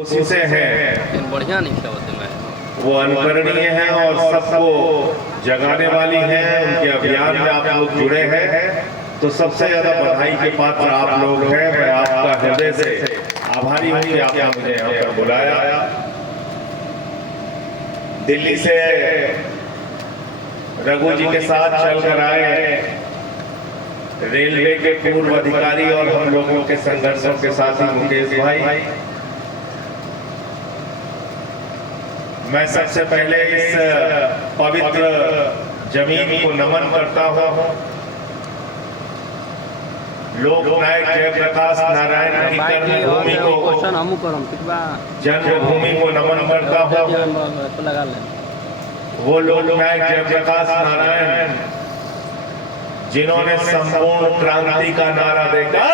कोशिशें हैं बढ़िया नहीं क्या होते मैं वो अनुकरणीय हैं और सबको जगाने वाली हैं। उनके अभियान में आप लोग जुड़े हैं तो सबसे ज्यादा बधाई के पात्र आप लोग हैं। मैं आपका हृदय से आभारी हूँ कि आपने मुझे यहाँ पर बुलाया। दिल्ली से रघु जी के साथ चलकर आए रेलवे के पूर्व अधिकारी और हम लोगों के संघर्षों के साथी मुकेश भाई। मैं सबसे पहले इस पवित्र जमीन को नमन करता हूँ। लोकनायक जयप्रकाश नारायण की कर्मभूमि को जन्मभूमि को नमन करता हूँ। वो लोकनायक जयप्रकाश नारायण जिन्होंने संपूर्ण क्रांति का नारा देकर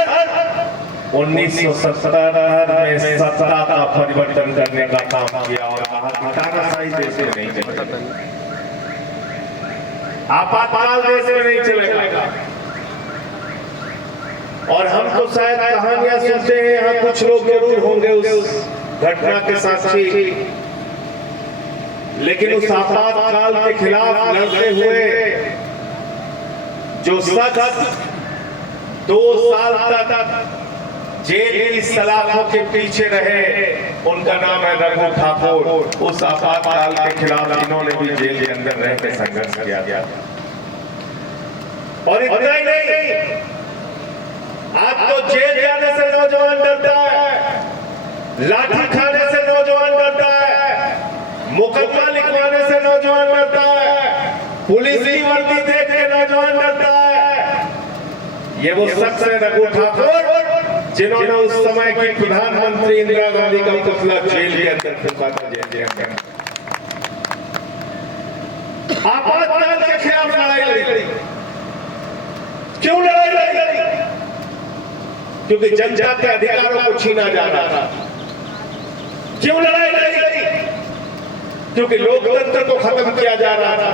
1977 में सत्ता का परिवर्तन करने का काम किया और कहा कि तानाशाही देश में नहीं चलेगा, आपातकाल देश में नहीं चलेगा। और हम तो शायद कहानियां सुनते हैं, यहाँ कुछ लोग जरूर होंगे उस घटना के साक्षी, लेकिन उस आपातकाल के खिलाफ लड़ते हुए जो शख्स 2 साल तक जेल की सलाखों के पीछे रहे उनका नाम है रघु ठाकुर। उस आपातकाल के खिलाफ इन्होंने भी जेल के अंदर रह के संघर्ष किया गया। और इतना ही नहीं, आज तो जेल जाने से नौजवान डरता है, लाठी खाने से नौजवान डरता है, मुकदमा लिखवाने से नौजवान डरता है, पुलिस की वर्दी देख के नौजवान डरता है। ये वो शख्स है रघु ठाकुर जिन्होंने उस समय की प्रधानमंत्री इंदिरा गांधी का पुतला जेल के अंदर फूंका था। जेल के अंदर आपातकाल के खिलाफ लड़ाई लड़ी। क्यों लड़ाई लड़ी? क्योंकि जनता के अधिकारों को छीना जा रहा था। क्यों लड़ाई लड़ी? क्योंकि लोकतंत्र को खत्म किया जा रहा था।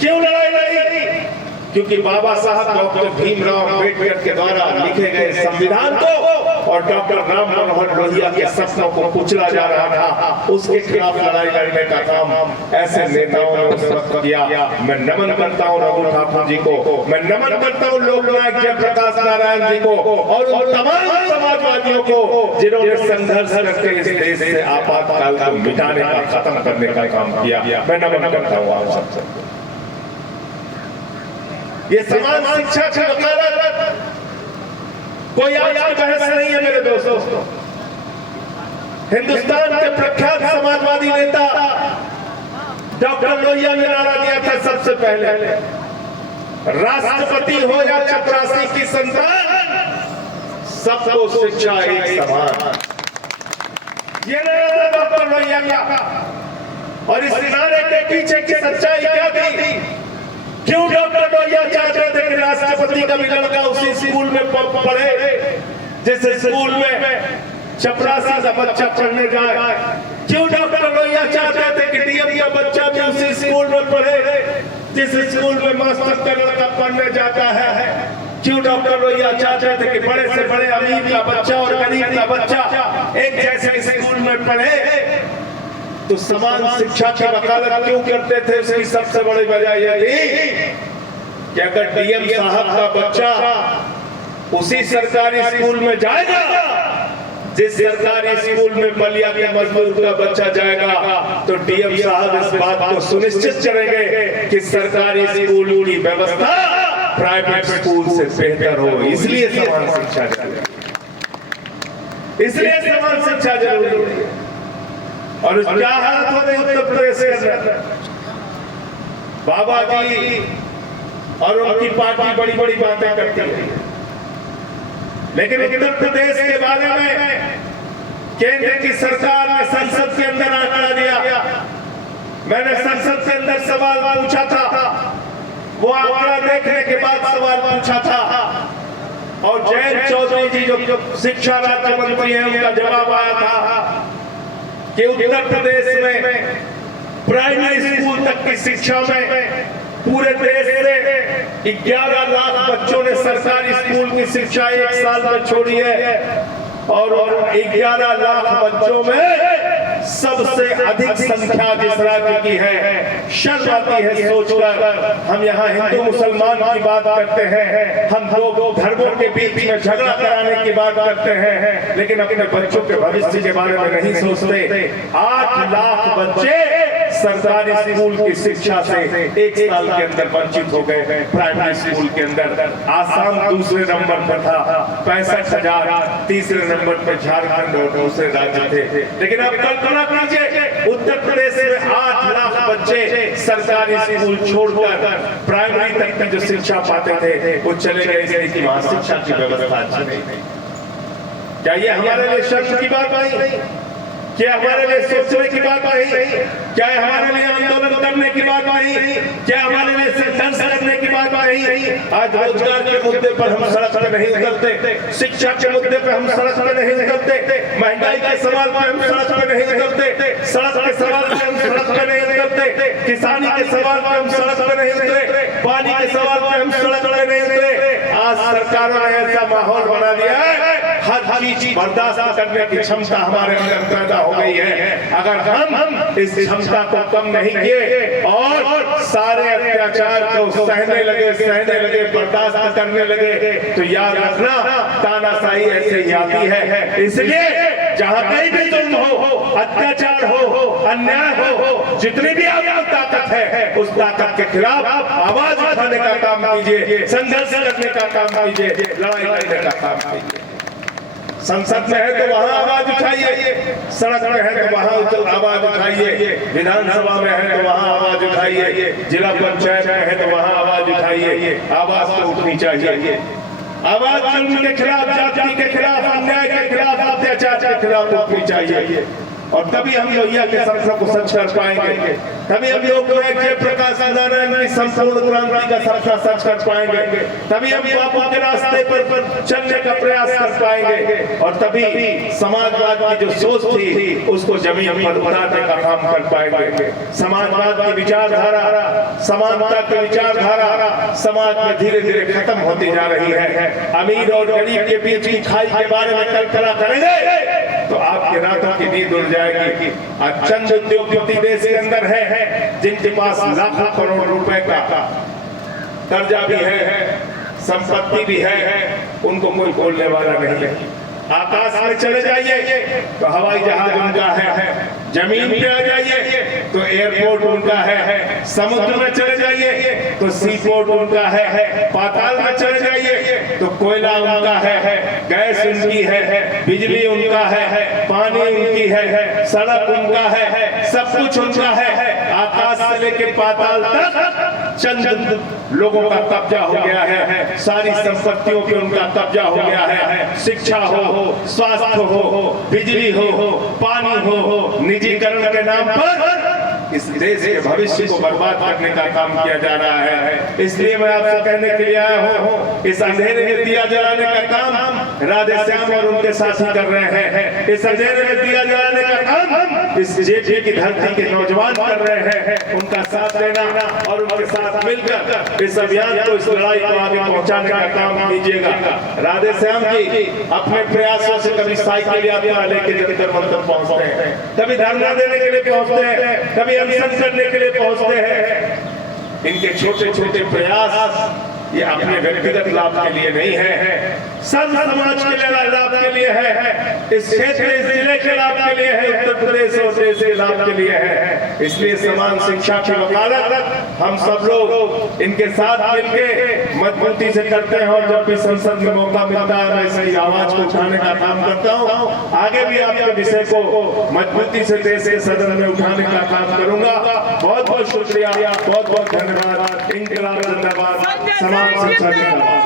क्यों लड़ाई लड़ी? क्योंकि बाबा साहब डॉक्टर भीमराव अम्बेडकर के द्वारा लिखे गए संविधान को और डॉक्टर राम मनोहर लोहिया के सपनों को कुचला जा रहा था। उसके खिलाफ लड़ाई लड़ने का काम ऐसे नेताओं ने उस वक्त किया। मैं नमन करता हूँ रघु ठाकुर जी को, मैं नमन करता हूँ लोकनायक जयप्रकाश नारायण जी को और उन तमाम समाजवादियों को जिन्होंने संघर्ष करके इस देश से आपातकाल को मिटाने का, खत्म करने का काम किया। मैं नमन करता हूँ आप सबसे। ये समान शिक्षा की वकालत कोई आज की बहस नहीं है मेरे दोस्तों। हिंदुस्तान के प्रख्यात समाजवादी नेता डॉक्टर लोहिया ने नारा दिया था सबसे पहले, राष्ट्रपति हो या चपरासी की संतान, सबको शिक्षा एक समान। ये नारा था डॉक्टर लोहिया का। और इस नारे के पीछे की सच्चाई क्या थी? क्यों डॉक्टर लोहिया चाहते थे कि राष्ट्रपति का भी लड़का उसी स्कूल में पढ़े जिस स्कूल में चपरासी का बच्चा पढ़ने जाए? क्यों डॉक्टर लोहिया चाहते थे कि डीएम का बच्चा भी उसी स्कूल में पढ़े जिस स्कूल में मास्टर का लड़का पढ़ने जाता है? क्यों डॉक्टर लोहिया चाहते थे कि बड़े से बड़े अमीर का बच्चा और गरीब का बच्चा एक जैसे स्कूल में पढ़े? तो समान शिक्षा की वकालत क्यों करते थे? उसकी सबसे बड़ी वजह यह थी कि अगर डीएम साहब का बच्चा उसी सरकारी स्कूल में जाएगा जिस सरकारी स्कूल में बलिया के मजदूर का बच्चा जाएगा, तो डीएम साहब इस बात को सुनिश्चित करेंगे कि सरकारी स्कूल की व्यवस्था प्राइवेट स्कूल से बेहतर हो। इसलिए समान शिक्षा जरूरी है। इसलिए समान शिक्षा जरूरी है। और क्या हालत हो रही उत्तर प्रदेश के अंदर? बाबा जी और उनकी पार्टी बड़ी बड़ी बातें करती है, लेकिन उत्तर प्रदेश के बारे में केंद्र की सरकार ने संसद के अंदर आंकड़ा दिया। मैंने संसद के अंदर सवाल पूछा था, वो आंकड़ा देखने के बाद सवाल पूछा था और जयंत चौधरी जी जो शिक्षा राज्य मंत्री हैं उनका जवाब आया था कि उत्तर प्रदेश में प्राइमरी स्कूल तक की शिक्षा में पूरे देश से 11 लाख बच्चों ने सरकारी स्कूल की शिक्षा एक साल में छोड़ी है। और 11 लाख बच्चों में सबसे अधिक संख्या जिस राज्य की है। शर्म आती है सोचकर, हम यहाँ हिंदू मुसलमान की बात करते हैं, हम दो धर्मों के बीच में झगड़ा कराने की बात करते हैं, लेकिन अपने बच्चों के भविष्य के बारे में नहीं सोचते। 8 लाख बच्चे सरकारी स्कूल की शिक्षा से 1 साल के अंदर वंचित हो गए। प्राइमरी स्कूल के अंदर आसाम दूसरे नंबर पर था, 65,000, तीसरे नंबर पर झारखंड और दूसरे राज्य थे। लेकिन अब कल्पना कीजिए, उत्तर प्रदेश में 8 लाख बच्चे सरकारी स्कूल छोड़कर प्राइमरी तक की जो शिक्षा पाते थे वो चले गए, इसलिए कि वहां शिक्षा की व्यवस्था अच्छी नहीं थी। क्या ये हमारे लिए शर्म की बात नहीं? क्या हमारे लिए सोचने की बात नहीं? क्या हमारे लिए आंदोलन करने की बात नहीं? क्या हमारे लिए संघर्ष करने की बात नहीं? आज रोजगार के मुद्दे पर हम सड़क पर नहीं उतरते, शिक्षा के मुद्दे पर हम सड़क पर नहीं उतरते, महंगाई के सवाल पर हम सड़क पर नहीं उतरते, सड़क के सवाल पर हम सड़क पर नहीं उतरते, किसानी के सवाल पर हम सड़क पर नहीं उतरे, पानी के सवाल पर हम सड़क पर नहीं उतरे। आज सरकारों ने ऐसा माहौल बना दिया है, हर चीज बर्दाश्त करने की क्षमता हमारे अंदर पैदा हो गई है। अगर हम इस क्षमता को कम नहीं किए और सारे अत्याचार को सहने लगे, बर्दाश्त करने लगे, तो याद रखना तानाशाही ऐसे ही आती है। इसलिए जहां कहीं भी जुल्म हो, अत्याचार हो, अन्याय हो, जितनी भी आपकी ताकत है, उस ताकत के खिलाफ आवाज उठाने का काम कीजिए, संघर्ष करने का काम कीजिए, लड़ाई लड़ने का काम कीजिए। संसद में है तो वहां आवाज उठाइए, सड़क में है तो वहां आवाज उठाइए, विधानसभा में है तो वहां आवाज उठाइए, जिला पंचायत में है तो वहां आवाज उठाइए। आवाज तो उठनी चाहिए, आवाज जुल्म के खिलाफ, जाति के खिलाफ, अन्याय के खिलाफ, अत्याचार के खिलाफ उठनी चाहिए। और तभी हम लोहिया के सपनों को सच कर पाएंगे, तभी हम लोकनायक जयप्रकाश नारायण की संपूर्ण क्रांति का सपना सच कर पाएंगे, तभी हम बापू के रास्ते पर चलने का प्रयास कर पाएंगे, और तभी समाजवाद की जो सोच थी उसको जमीन पर उतारने का काम कर पाएंगे। समाजवाद की विचारधारा, समानता की विचारधारा समाज में धीरे धीरे खत्म होती जा रही है। अमीर और गरीब के बीच की खाई के बारे में कल्पना करेंगे तो आपके रातों की नींद उड़ जाएगी। चंद उद्योगपति देश के अंदर है जिनके पास लाखों करोड़ रुपए का कर्जा भी है, संपत्ति भी है, उनको कोई बोलने वाला नहीं है। आकाश में चले जाइए तो हवाई जहाज उनका है, जमीन पे आ जाइए तो एयरपोर्ट उनका है, समुद्र में चले जाइए तो सी पोर्ट उनका है, पाताल में चले जाइए तो कोयला उनका है, गैस उनकी है, बिजली उनका है, पानी उनकी है, सड़क उनका है, सब कुछ उनका है। आकाश से लेकर पाताल तक चंद लोगों का कब्जा हो गया है, सारी संपत्तियों पे उनका कब्जा हो गया है। शिक्षा हो, स्वास्थ्य हो, बिजली हो, पानी हो, निजीकरण के नाम पर इस देश के भविष्य को बर्बाद करने का काम किया जा रहा है। इसलिए मैं आपसे कहने के लिए आया हूँ, इस अंधेरे में दिया जलाने का काम राधे श्याम और उनके साथी कर रहे हैं। इस अंधेरे में दिया जलाने का काम इस जेपी की धरती के नौजवान कर रहे हैं। उनका साथ देना और उनके साथ मिलकर इस अभियान को, इस लड़ाई को आगे पहुंचाने का काम कीजिएगा। राधे श्याम जी अपने प्रयासों से कभी साइकिल यात्रा लेके जंतर मंतर पहुंचते हैं, कभी धरना देने के लिए पहुंचते हैं, कभी अनशन करने के लिए पहुंचते हैं। इनके छोटे छोटे प्रयास ये अपने व्यक्तिगत लाभ के लिए नहीं है, सब समाज के लिए लाभ के लिए है, इस क्षेत्र, इस जिले के लाभ के लिए है, उत्तर प्रदेश और देश के लाभ के लिए है। इसलिए समान शिक्षा की वकालत हम सब लोग इनके साथ मिलके मजबूती से करते हैं, और जब भी संसद में मौका मिलता है मैं इसकी आवाज को उठाने का काम करता हूँ। आगे भी आपके विषय को मजबूती से देश के सदन में उठाने का काम करूंगा। बहुत बहुत शुक्रिया, बहुत बहुत धन्यवाद। इंकलाब जिंदाबाद, समाज शिक्षा जिंदाबाद।